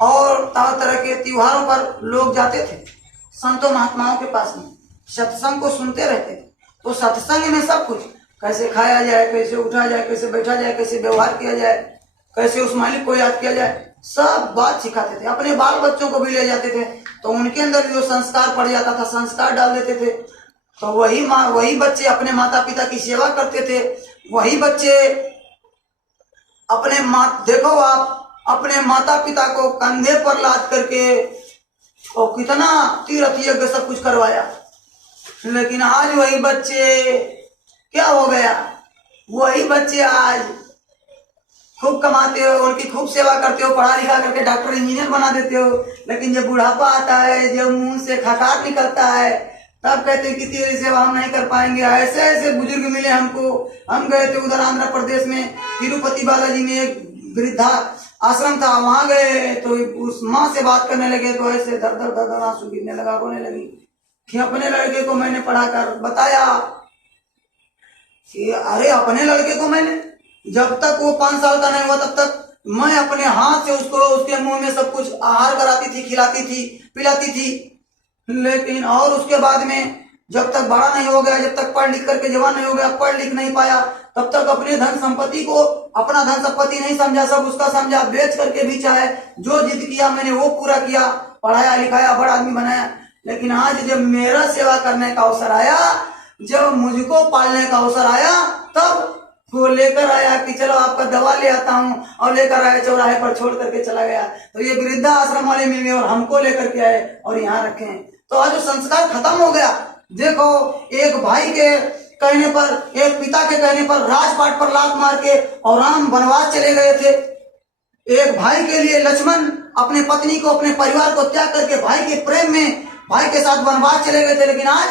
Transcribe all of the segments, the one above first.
और तरह तरह के त्योहारों पर लोग जाते थे संतों महात्माओं के पास में, सत्संग को सुनते रहते थे। तो सत्संग में सब कुछ, कैसे खाया जाए, कैसे उठा जाए, कैसे बैठा जाए, कैसे व्यवहार किया जाए, कैसे उस मालिक को याद किया जाए, सब बात सिखाते थे। अपने बाल बच्चों को भी ले जाते थे तो उनके अंदर भी वो संस्कार पड़ जाता था, संस्कार डाल देते थे। तो वही बच्चे अपने माता पिता की सेवा करते थे। वही बच्चे देखो आप अपने माता पिता को कंधे पर लाद करके और कितना तीर्थ यज्ञ सब कुछ करवाया। लेकिन आज वही बच्चे क्या हो गया, वही बच्चे आज खूब कमाते हो, उनकी खूब सेवा करते हो, पढ़ा लिखा करके डॉक्टर इंजीनियर बना देते हो। लेकिन जब बुढ़ापा आता है, जब मुंह से खकार निकलता है, तब कहते हैं कि तेरी सेवा हम नहीं कर पाएंगे। ऐसे ऐसे बुजुर्ग मिले हमको। हम गए थे उधर आंध्र प्रदेश में, तिरुपति बालाजी में एक वृद्धा आश्रम था, वहां गए तो उस माँ से बात करने लगे तो ऐसे दर दर दर दर आंसू गिरने लगा, रोने लगी कि अपने लड़के को मैंने पढ़ाकर बताया कि अरे अपने लड़के को मैंने, जब तक वो 5 साल का नहीं हुआ तब तक मैं अपने हाथ से उसको उसके मुंह में सब कुछ आहार कराती थी, खिलाती थी, पिलाती थी। लेकिन और उसके बाद में जब तक बड़ा नहीं हो गया, जब तक पढ़ लिख करके जवान नहीं हो गया, पढ़ लिख नहीं पाया, तब तक अपने धन संपत्ति को अपना धन संपत्ति नहीं समझा, सब उसका समझा। बेच करके भी चाहे जो जिद किया मैंने वो पूरा किया, पढ़ाया लिखाया, बड़ा आदमी बनाया। लेकिन आज जब मेरा सेवा करने का अवसर आया, जब मुझको पालने का अवसर आया, तब वो लेकर आया कि चलो आपका दवा ले आता हूँ, और लेकर आया चौराहे पर छोड़ करके चला गया। तो ये वृद्धा आश्रम वाले मिल गए और हमको लेकर के आए और यहाँ रखे हैं। तो आज वो संस्कार खत्म हो गया। देखो एक भाई के कहने पर, एक पिता के कहने पर राजपाट पर लात मार के और राम वनवास चले गए थे। एक भाई के लिए लक्ष्मण अपने पत्नी को, अपने परिवार को त्याग करके भाई के प्रेम में भाई के साथ वनवास चले गए थे। लेकिन आज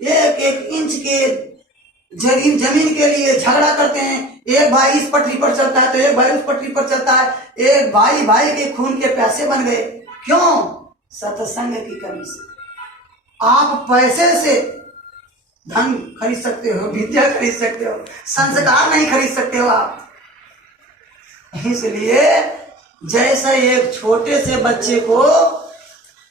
एक एक इंच के जमीन के लिए झगड़ा करते हैं। एक भाई इस पटरी पर चलता है तो एक भाई उस पटरी पर चलता है। एक भाई भाई के खून के प्यासे बन गए। क्यों? सत्संग की कमी से। आप पैसे से धन खरीद सकते हो, विद्या खरीद सकते हो, संस्कार नहीं खरीद सकते हो आप। इसलिए जैसे एक छोटे से बच्चे को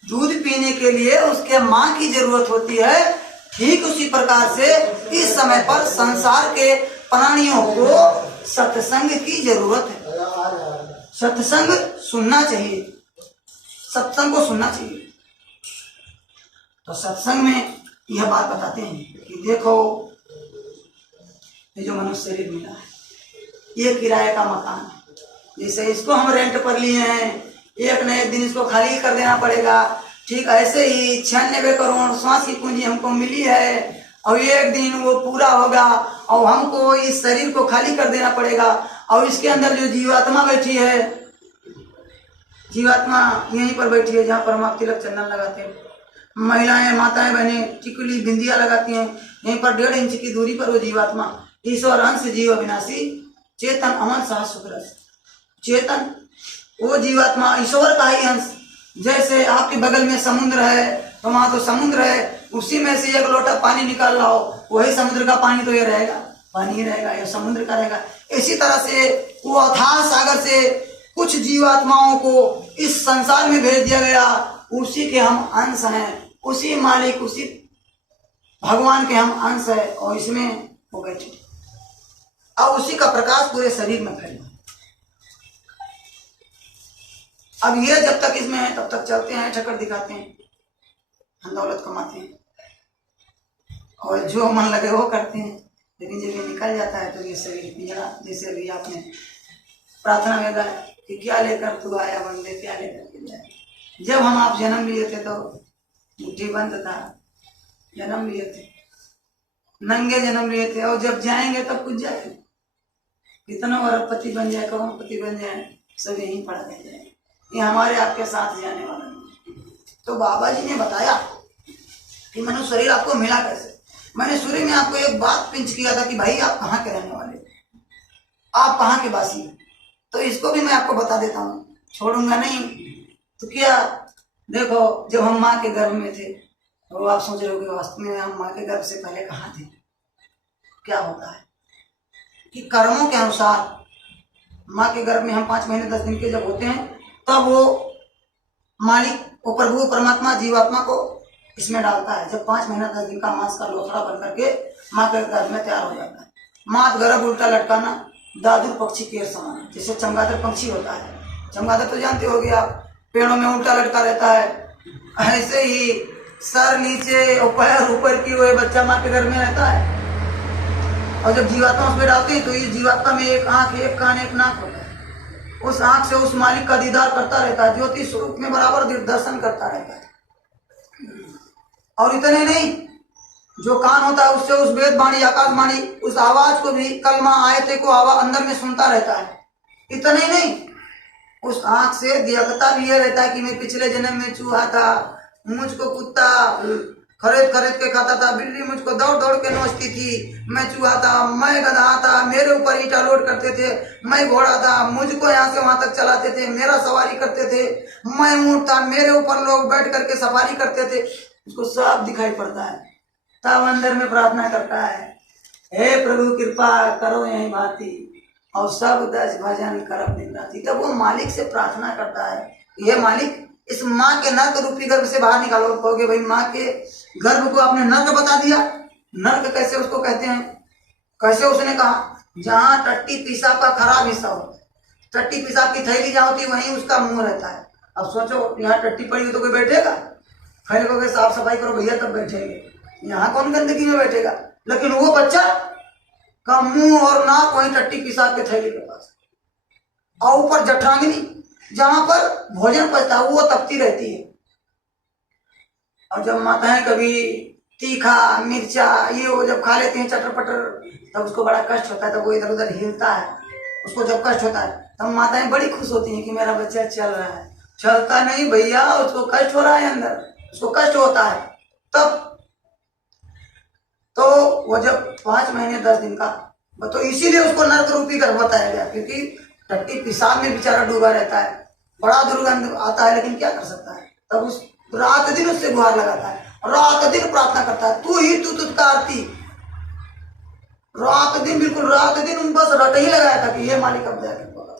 दूध पीने के लिए उसके माँ की जरूरत होती है, ठीक उसी प्रकार से इस समय पर संसार के प्राणियों को सत्संग की जरूरत है। सत्संग सुनना चाहिए, सत्संग को सुनना चाहिए। तो सत्संग में यह बात बताते हैं कि देखो ये जो मनुष्य शरीर मिला है, ये किराए का मकान है। जैसे इसको हम रेंट पर लिए हैं, एक न एक दिन इसको खाली कर देना पड़ेगा। ठीक ऐसे ही 96 करोड़ श्वास की पूंजी हमको मिली है और एक दिन वो पूरा होगा और हमको इस शरीर को खाली कर देना पड़ेगा। और इसके अंदर जो जीवात्मा बैठी है, जीवात्मा यहीं पर बैठी है जहाँ पर हम आप तिलक चंदन लगाते हैं। महिलाएं, माताएं, बहनें टिकुली बिंदिया लगाती हैं। यहीं पर 1.5 इंच की दूरी पर वो जीवात्मा, ईश्वर अंश जीव अविनाशी चेतन अमन साह सुखरस। चेतन वो जीवात्मा ईश्वर का ही अंश। जैसे आपके बगल में समुद्र है तो वहां तो समुद्र है, उसी में से 1 लोटा पानी निकाल रहा हो, वही समुद्र का पानी तो ये रहेगा, पानी ही रहेगा, ये समुद्र का रहेगा। इसी तरह से वो अथाह सागर से कुछ जीवात्माओं को इस संसार में भेज दिया गया। उसी के हम अंश हैं, उसी मालिक, उसी भगवान के हम अंश है और इसमें वो बैठे और उसी का प्रकाश पूरे शरीर में फैला। अब ये जब तक इसमें है तब तक चलते हैं, ठक्कर दिखाते हैं, हम दौलत कमाते हैं और जो मन लगे वो करते हैं। लेकिन जब ये निकल जाता है तो ये शरीर पिंजरा, जैसे अभी आपने प्रार्थना में गाया कि क्या लेकर तू आया बंदे, क्या लेकर के जाए। जब हम आप जन्म लिए थे तो मुट्ठी बंद था, जन्म लिए थे, नंगे जन्म लिए थे, और जब जाएंगे तब कुछ जाएंगे। कितना अरबपति बन जाए, करोड़पति बन जाए, सब यहीं पड़ा रह जाए। ये हमारे आपके साथ जाने वाला नहीं। तो बाबा जी ने बताया कि मनुष्य शरीर आपको मिला कैसे। मैंने शुरू में आपको एक बात पिंच किया था कि भाई आप कहाँ के रहने वाले, आप कहाँ के वासी हैं। तो इसको भी मैं आपको बता देता हूँ, छोड़ूंगा नहीं। तो क्या देखो, जब हम माँ के गर्भ में थे तो आप सोच रहे हो कि वास्तव में हम माँ के गर्भ से पहले कहाँ थे। क्या होता है कि कर्मों के अनुसार माँ के गर्भ में हम 5 महीने 10 दिन के जब होते हैं तब वो मालिक वो प्रभु परमात्मा जीवात्मा को इसमें डालता है। जब 5 महीना 10 दिन का मांस का लोथड़ा बन करके माँ के गर्भ में तैयार हो जाता है। माँ गर्भ उल्टा लटकाना दादुर पक्षी के समान है, जैसे चमगादड़ पंछी होता है। चमगादड़ तो जानते होगे आप, पेड़ों में उल्टा लटका रहता है। ऐसे ही सर नीचे और पैर ऊपर की हुए बच्चा माँ के गर्भ में रहता है। और जब जीवात्मा उसमें डालते हैं तो ये जीवात्मा में एक आंख, एक कान, एक नाक होता है। उस आंख से उस मालिक का दीदार करता रहता है, ज्योति स्वरूप में बराबर दर्शन करता रहता है। और इतने नहीं, जो कान होता है उससे उस वेद वाणी, आकाश वाणी, उस आवाज को भी, कलमा आयते को आवाज अंदर में सुनता रहता है। इतने ही नहीं, उस आंख से देखता भी ये रहता है कि मैं पिछले जन्म में चूहा था, मुझको कुत्ता खरीद खरीद के खाता था, बिल्ली मुझको दौड़ दौड़ के नोचती थी, मैं चूहा था, मैं गधा था, मेरे ऊपर ईटा लोड करते थे, मैं घोड़ा था, मुझको यहाँ से वहां तक चलाते थे, मेरा सवारी करते थे, मैं ऊँट था, मेरे ऊपर लोग बैठ करके सफारी करते थे। उसको सब दिखाई पड़ता है। तब अंदर में प्रार्थना करता है, हे प्रभु कृपा करो यही भांति, और सब दस भजन करब दिन राति। तब वो मालिक से प्रार्थना करता है, ये मालिक इस माँ के नर्क रूपी गर्भ से बाहर निकालो। कहोगे भाई माँ के गर्भ को आपने नर्क बता दिया। नर्क कैसे उसको कहते हैं? कैसे उसने कहा? जहाँ टट्टी पेशाब का खराब हिस्सा होता है, टट्टी पेशाब की थैली जहाँ होती है वहीं उसका मुंह रहता है। अब सोचो यहाँ टट्टी पड़ी हो तो कोई बैठेगा? फिर कहोगे साफ सफाई करो भैया तब बैठेंगे, यहाँ कौन गंदगी में बैठेगा? लेकिन वो बच्चा का मुंह और नाक वहीं टट्टी पेशाब के थैली के पास, और ऊपर जठरांगनी जहां पर भोजन पचता है वो तपती रहती है। और जब माताएं कभी तीखा मिर्चा ये वो जब खा लेती हैं चटर पटर, तब उसको बड़ा कष्ट होता है, तब वो इधर उधर हिलता है। उसको जब कष्ट होता है तब माताएं बड़ी खुश होती हैं कि मेरा बच्चा चल रहा है। चलता नहीं भैया, उसको कष्ट हो रहा है, अंदर उसको कष्ट होता है। तब तो वो जब 5 महीने 10 दिन का, तो इसीलिए उसको नर्क रूपी गर्भ बताया गया, क्योंकि टट्टी पेशाब में बेचारा डूबा रहता है, बड़ा दुर्गंध आता है, लेकिन क्या कर सकता है। तब उस रात दिन उससे गुहार लगाता है, रात दिन प्रार्थना करता है, तू ही तू तुत्कारती। रात दिन, बिल्कुल रात दिन उन बस रट ही लगाया था कि ये मालिक अब दया बोला,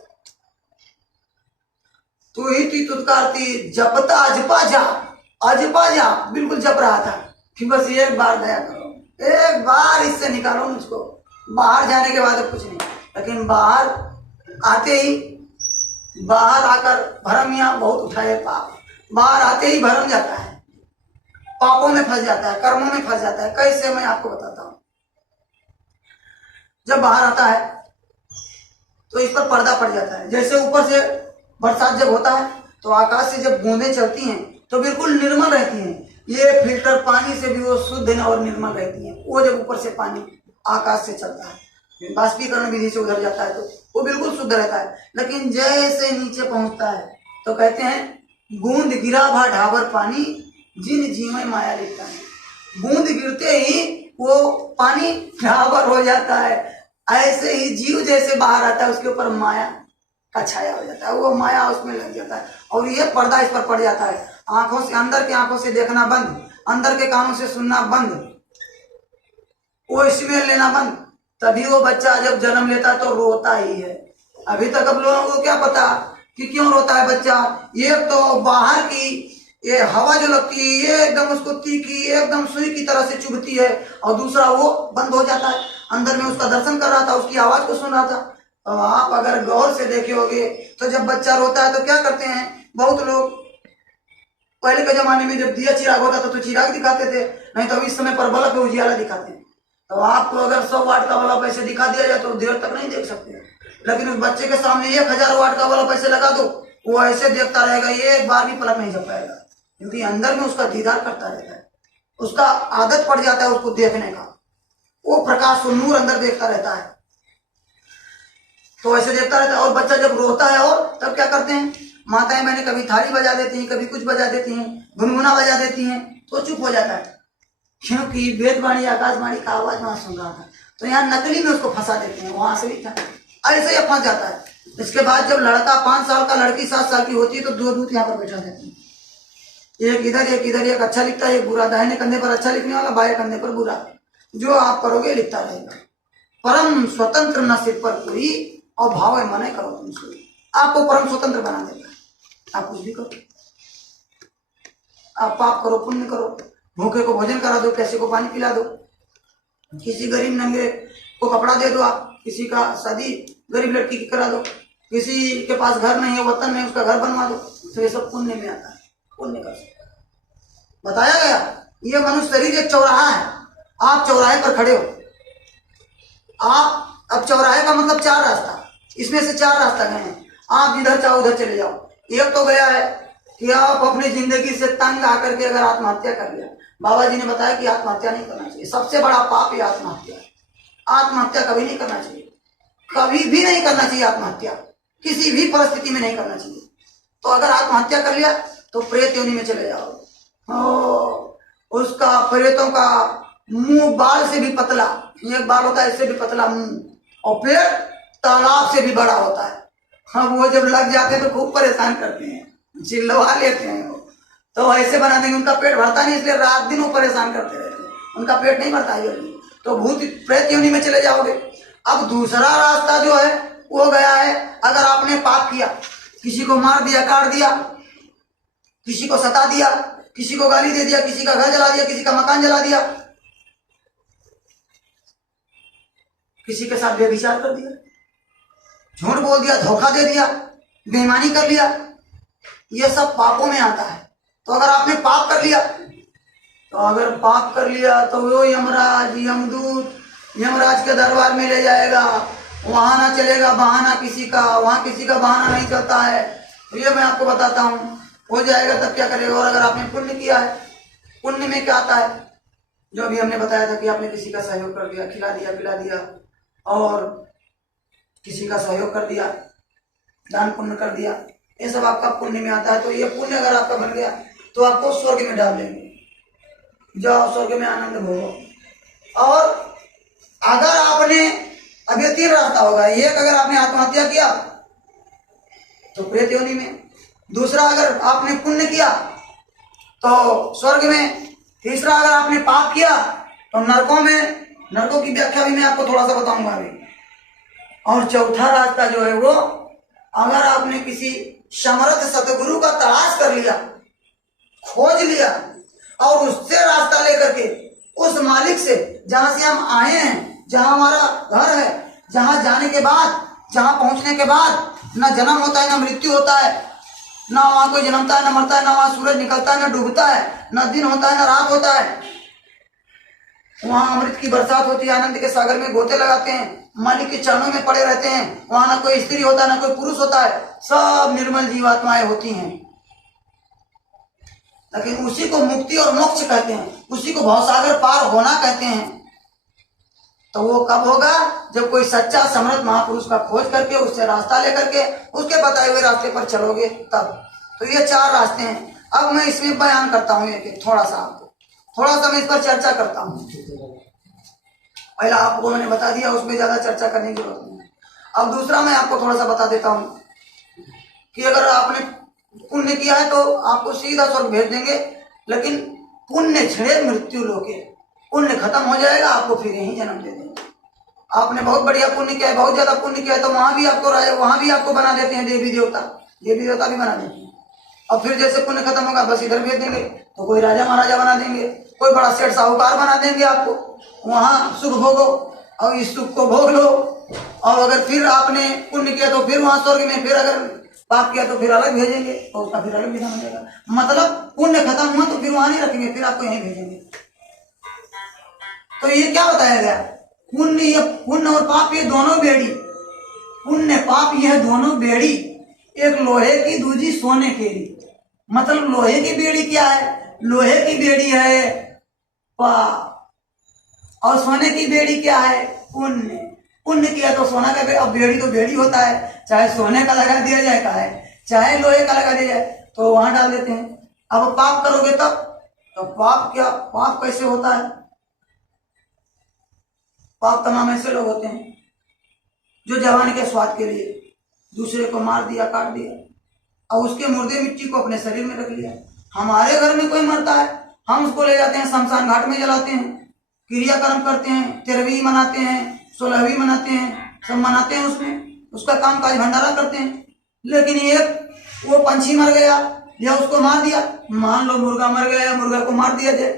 तू ही तू तुत्कारती, जपता अजपा जा, बिल्कुल जप रहा था कि बस एक बार दया करो, एक बार इससे निकालो मुझको। बाहर जाने के बाद कुछ नहीं, लेकिन बाहर आते ही, बाहर आकर भरम यहाँ बहुत उठाए पाप, बाहर आते ही भरम जाता है, पापों में फंस जाता है, कर्मों में फंस जाता है। कैसे, मैं आपको बताता हूँ। जब बाहर आता है तो इस पर पर्दा पड़ जाता है। जैसे ऊपर से बरसात जब होता है तो आकाश से जब बूंदें चलती हैं तो बिल्कुल निर्मल रहती हैं, ये फिल्टर पानी से भी वो शुद्ध और निर्मल रहती हैं। वो जब ऊपर से पानी आकाश से चलता है, बाष्पीकरण विधि से उधर जाता है तो वो बिल्कुल शुद्ध रहता है। लेकिन जैसे नीचे पहुंचता है तो कहते हैं बूंद गिरा भा ढाबर पानी, जिन जीव माया लिखता है। बूंद गिरते ही वो पानी ढाबर हो जाता है। ऐसे ही जीव जैसे बाहर आता है उसके ऊपर माया का छाया हो जाता है, वो माया उसमें लग जाता है, और ये पर्दा इस पर पड़ जाता है। आंखों से, अंदर की आंखों से देखना बंद, अंदर के कानों से सुनना बंद, वो स्मेल लेना बंद। तभी वो बच्चा जब जन्म लेता है तो रोता ही है। अभी तक अब लोगों को क्या पता कि क्यों रोता है बच्चा। ये तो बाहर की ये हवा जो लगती है ये एकदम उसको तीखी, एकदम सुई की तरह से चुभती है, और दूसरा वो बंद हो जाता है। अंदर में उसका दर्शन कर रहा था, उसकी आवाज को सुन रहा था। तो आप अगर गौर से देखे होगे तो जब बच्चा रोता है तो क्या करते हैं बहुत लोग, पहले के जमाने में जब दिया चिराग होता था तो चिराग दिखाते थे, नहीं तो इस समय पर बल्ब पे उजियाला दिखाते हैं। तो आपको अगर 100 वाट का बल्ब ऐसे दिखा दिया जाए तो देर तक नहीं देख सकते, लेकिन उस बच्चे के सामने 1000 वाट का बल्ब ऐसे लगा दो, वो ऐसे देखता रहेगा, ये एक बार भी पलक नहीं झपकाएगा, क्योंकि अंदर में उसका दीदार करता रहता है, उसका आदत पड़ जाता है उसको देखने का, वो प्रकाश और नूर अंदर देखता रहता है, तो ऐसे देखता रहता है। और बच्चा जब रोता है और तब क्या करते हैं माताएं, मैंने कभी थाली बजा देती हैं, कभी कुछ बजा देती हैं, गुनगुना बजा देती हैं, तो चुप हो जाता है, क्योंकि वेदवाणी आकाशवाणी का आवाज वहां सुन रहा था। तो यहाँ नकली में उसको फंसा देते हैं, वहां से भी था ऐसे ही फंस जाता है। इसके बाद जब लड़का 5 साल का, लड़की 7 साल की होती है तो 2 दूत यहाँ पर बैठा देते हैं, एक इधर एक इधर, एक अच्छा लिखता है एक बुरा, दाहिने कंधे पर अच्छा लिखने वाला, बाएं कंधे पर बुरा, जो आप करोगे लिखता रहेगा। परम स्वतंत्र न सिर पर कोई, और भाव है मने करो तुम सोई। आपको परम स्वतंत्र बना देगा, आप कुछ भी करो। आप पाप करो, पुण्य करो, भूखे को भोजन करा दो, प्यासे को पानी पिला दो, किसी गरीब नंगे को कपड़ा दे दो, आप किसी का शादी गरीब लड़की की करा दो, किसी के पास घर नहीं है, वतन नहीं, उसका घर बनवा दो, तो ये सब पुण्य में आता है, पुण्य कर सकते। बताया गया ये मनुष्य शरीर एक चौराहा है, आप चौराहे पर खड़े हो, आप अब चौराहे का मतलब 4 रास्ता, इसमें से 4 रास्ता गए हैं, आप जिधर चाहो उधर चले जाओ। एक तो गया है कि आप अपनी जिंदगी से तंग आकर के अगर आत्महत्या कर लिया, बाबा जी ने बताया कि आत्महत्या नहीं करना चाहिए, सबसे बड़ा पाप है आत्महत्या। आत्महत्या कभी नहीं करना चाहिए, कभी भी नहीं करना चाहिए आत्महत्या, किसी भी परिस्थिति में नहीं करना चाहिए। तो अगर आत्महत्या कर लिया तो प्रेत योनि में चले जाओ, उसका प्रेतों का मुंह बाल से भी पतला, एक बाल होता है इससे भी पतला मुंह, और फिर तालाब से भी बड़ा होता है। हाँ, वो जब लग जाते हैं तो खूब परेशान करते हैं, चिल्लवा लेते हैं, तो ऐसे बना देंगे, उनका पेट भरता नहीं, इसलिए रात दिन वो परेशान करते रहते हैं, उनका पेट नहीं भरता है, तो भूत प्रेत योनि में चले जाओगे। अब दूसरा रास्ता जो है वो गया है, अगर आपने पाप किया, किसी को मार दिया, काट दिया, किसी को सता दिया, किसी को गाली दे दिया, किसी का घर जला दिया, किसी का मकान जला दिया, किसी के साथ व्यभिचार कर दिया, झूठ बोल दिया, धोखा दे दिया, बेईमानी कर लिया, ये सब पापों में आता है। तो अगर आपने पाप कर लिया, तो अगर पाप कर लिया तो वो यमराज, यमदूत यमराज के दरबार में ले जाएगा, वहां ना चलेगा बहाना किसी का, वहां किसी का बहाना नहीं चलता है। तो ये मैं आपको बताता हूँ, हो जाएगा तब क्या करेगा। और अगर आपने पुण्य किया है, पुण्य में क्या आता है, जो अभी हमने बताया था कि आपने किसी का सहयोग कर दिया, खिला दिया, पिला दिया, और किसी का सहयोग कर दिया, दान पुण्य कर दिया, ये सब आपका पुण्य में आता है। तो ये पुण्य अगर आपका बन गया तो आपको स्वर्ग में डाल देंगे, जाओ स्वर्ग में आनंद भोगो। और अगर आपने, अब ये 3 रास्ता होगा, एक अगर आपने आत्महत्या किया तो प्रेत योनि में, दूसरा अगर आपने पुण्य किया तो स्वर्ग में, तीसरा अगर आपने पाप किया तो नरकों में। नरकों की व्याख्या भी मैं आपको थोड़ा सा बताऊंगा अभी। और चौथा रास्ता जो है वो, अगर आपने किसी समर्थ सतगुरु का तलाश कर लिया, खोज लिया, और उससे रास्ता लेकर के, उस मालिक से जहां से हम आए हैं, जहां हमारा घर है, जहां जाने के बाद, जहां पहुंचने के बाद ना जन्म होता है ना मृत्यु होता है, ना वहां कोई जन्मता है ना मरता है, ना वहां सूरज निकलता है ना डूबता है, ना दिन होता है ना रात होता है, वहां अमृत की बरसात होती है, आनंद के सागर में गोते लगाते हैं, मालिक के चरणों में पड़े रहते हैं, वहां ना कोई स्त्री होता है ना कोई पुरुष होता है, सब निर्मल जीवात्माएं होती हैं। लेकिन उसी को मुक्ति और मोक्ष कहते हैं, उसी को भवसागर पार होना कहते हैं। तो वो कब होगा, जब कोई सच्चा समर्थ महापुरुष का खोज करके, उससे रास्ता लेकर के, उसके बताए हुए रास्ते पर चलोगे तब। तो ये 4 रास्ते हैं। अब मैं इसमें बयान करता हूँ एक थोड़ा सा मैं इस पर चर्चा करता हूँ। पहला आपको मैंने बता दिया, उसमें ज्यादा चर्चा करने की जरूरत नहीं है। अब दूसरा मैं आपको थोड़ा सा बता देता हूँ कि अगर आपने पुण्य किया है तो आपको सीधा स्वर्ग भेज देंगे, लेकिन पुण्य छड़े मृत्यु लोके, पुण्य खत्म हो जाएगा, आपको फिर यही जन्म दे देंगे। आपने बहुत बढ़िया पुण्य किया है, बहुत ज्यादा पुण्य किया है, तो वहां भी आपको राजा, वहां भी आपको बना देते हैं देवी देवता भी बना देते हैं। और फिर जैसे पुण्य खत्म होगा बस इधर भेज देंगे, तो कोई राजा महाराजा बना देंगे, कोई बड़ा सेठ साहूकार बना देंगे आपको, वहां सुख भोगो और इस सुख को भोग लो। और अगर फिर आपने पुण्य किया तो फिर वहां स्वर्ग में, फिर अगर पाप किया तो फिर अलग भेजेंगे, और उसका फिर अलग विधान हो जाएगा। मतलब पुण्य खत्म हुआ तो फिर वहां नहीं रखेंगे, फिर आपको यहीं भेजेंगे। तो ये क्या बताया गया, पुण्य और पाप ये दोनों बेड़ी, पुण्य पाप यह दोनों बेड़ी, एक लोहे की दूजी सोने की। मतलब लोहे की बेड़ी क्या है, लोहे की बेड़ी है पाप, और सोने की बेड़ी क्या है, पुण्य। पुण्य किया तो सोना का, अब बेड़ी तो बेड़ी होता है, चाहे सोने का लगा दिया जाए का है, चाहे लोहे का लगा दिया जाए, तो वहां डाल देते हैं। अब पाप करोगे तब, तो पाप क्या, पाप कैसे होता है, पाप तमाम ऐसे लोग होते हैं जो जवानी के स्वाद के लिए दूसरे को मार दिया, काट दिया, और उसके मुर्दे मिट्टी को अपने शरीर में रख लिया। हमारे घर में कोई मरता है, हम उसको ले जाते हैं शमशान घाट में जलाते हैं, क्रियाकर्म करते हैं, 13वीं मनाते हैं, 16वीं मनाते हैं, सब मनाते हैं, उसमें उसका काम काज भंडारा करते हैं। लेकिन एक वो पंछी मर गया, या उसको मार दिया, मान लो मुर्गा मर गया, मुर्गा को मार दिया जाए,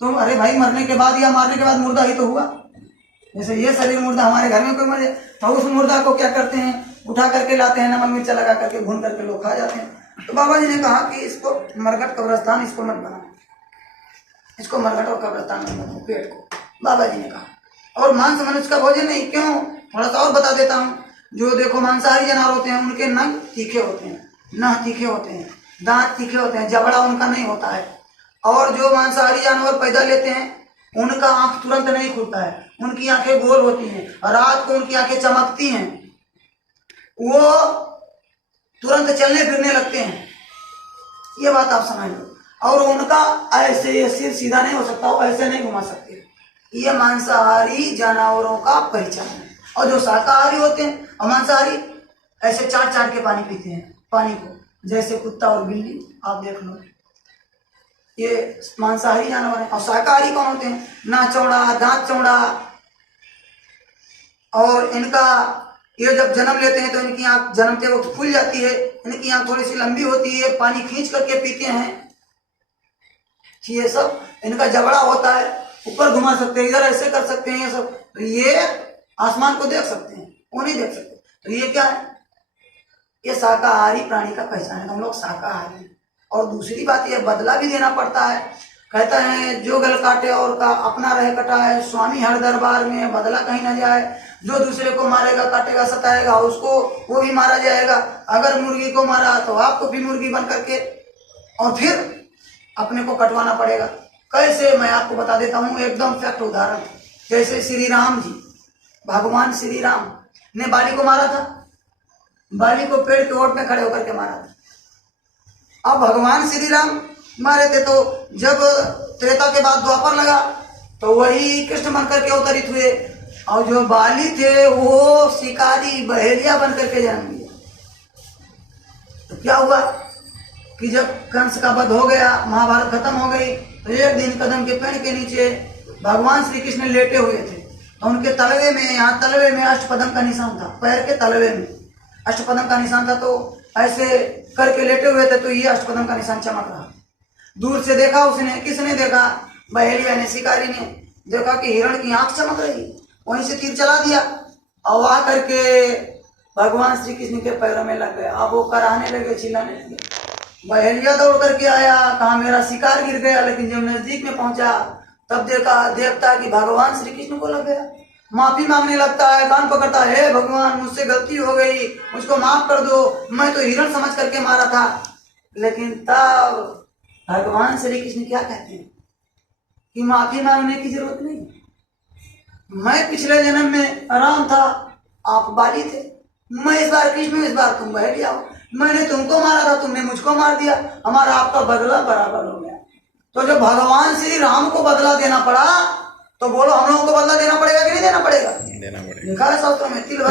तो अरे भाई मरने के बाद या मारने के बाद मुर्दा ही तो हुआ। जैसे ये शरीर मुर्दा, हमारे घर में कोई मर जाए तो उस मुर्दा को क्या करते हैं, उठा करके लाते हैं, नमक मिर्चा लगा करके भून करके लोग खा जाते हैं। तो बाबा जी ने कहा कि इसको मरघट कब्रिस्तान इसको मत बनाओ, इसको मरघट और कब्रिस्तान मत बनाओ पेट को, बाबा जी ने कहा। और मांस मनुष्य का भोजन नहीं, क्यों, थोड़ा सा और बता देता हूँ। जो देखो मांसाहारी जानवर होते हैं उनके नख तीखे होते हैं, नह तीखे होते हैं, दांत तीखे होते हैं, जबड़ा उनका नहीं होता है। और जो मांसाहारी जानवर पैदा लेते हैं उनका आंख तुरंत नहीं खुलता है, उनकी आंखें गोल होती हैं, रात को उनकी आंखें चमकती हैं, वो तुरंत चलने फिरने लगते हैं। ये बात आप समझ लो। और उनका ऐसे सिर सीधा नहीं हो सकता, वो ऐसे नहीं घुमा सकते। ये मांसाहारी जानवरों का पहचान है। और जो शाकाहारी होते हैं और मांसाहारी ऐसे चाट चाट के पानी पीते हैं, पानी को, जैसे कुत्ता और बिल्ली, आप देख लो, ये मांसाहारी जानवर हैं। और शाकाहारी कौन होते हैं, ना चौड़ा, दांत चौड़ा, और इनका ये जब जन्म लेते हैं तो इनकी आंख जन्मते वक्त खुल जाती है, इनकी आंख थोड़ी सी लंबी होती है, पानी खींच करके पीते हैं। ये सब इनका जबड़ा होता है, ऊपर घुमा सकते हैं, इधर ऐसे कर सकते हैं, ये सब। तो ये आसमान को देख सकते हैं, वो नहीं देख सकते। तो ये क्या है, ये शाकाहारी प्राणी का पहचान है, हम लोग शाकाहारी हैं। और दूसरी बात ये बदला भी देना पड़ता है। कहता है जो गल काटे और का अपना रहे कटा है, स्वामी हर दरबार में, बदला कहीं न जाए। जो दूसरे को मारेगा, काटेगा, सताएगा, उसको वो भी मारा जाएगा। अगर मुर्गी को मारा तो आपको भी मुर्गी बन करके और फिर अपने को कटवाना पड़ेगा। कैसे, मैं आपको बता देता हूँ एकदम फैक्ट उदाहरण। जैसे श्री राम जी, भगवान श्री राम ने बाली को मारा था, बाली को पेड़ के ओट में खड़े होकर के मारा था। अब भगवान श्री राम मारे थे तो जब त्रेता के बाद द्वापर लगा तो वही कृष्ण बन करके अवतरित हुए, और जो बाली थे वो शिकारी बहेलिया बन करके जन्म लिया। तो क्या हुआ कि जब कंस का वध हो गया, महाभारत खत्म हो गई, तो एक दिन कदम के पेड़ के नीचे भगवान श्री कृष्ण लेटे हुए थे। तो उनके तलवे में, यहाँ तलवे में अष्टपदम का निशान था, पैर के तलवे में अष्टपदम का निशान था। तो ऐसे करके लेटे हुए थे, तो ये अष्टपदम का निशान चमक रहा। दूर से देखा उसने, किसने देखा, बहेलिया ने, शिकारी ने देखा कि हिरण की आंख चमक रही, वहीं से तीर चला दिया और आ करके भगवान श्री कृष्ण के पैरों में लग गया। अब वो कराने लगे, चिल्लाने लगे। बहेलिया दौड़ करके आया, कहा मेरा शिकार गिर गया। लेकिन जब नजदीक में पहुंचा तब देखता कि भगवान श्री कृष्ण को लग गया। माफी मांगने लगता है, कान पकड़ता है, हे भगवान मुझसे गलती हो गई, मुझको माफ कर दो, मैं तो हिरण समझ करके मारा था। लेकिन तब भगवान श्री कृष्ण क्या कहते हैं कि माफी मांगने की जरूरत नहीं, मैं पिछले जन्म में राम था, आप बाली थे, मैं इस बार कृष्ण हूं, इस बार तुम बहेलिया हो। मैंने तुमको मारा था, तुमने मुझको मार दिया, हमारा आपका बदला बराबर हो गया। तो जब भगवान श्री राम को बदला देना पड़ा तो बोलो हम लोगों को बदला देना पड़ेगा कि नहीं देना पड़ेगा? देना पड़ेगा। लिखा है शास्त्रों में, तिल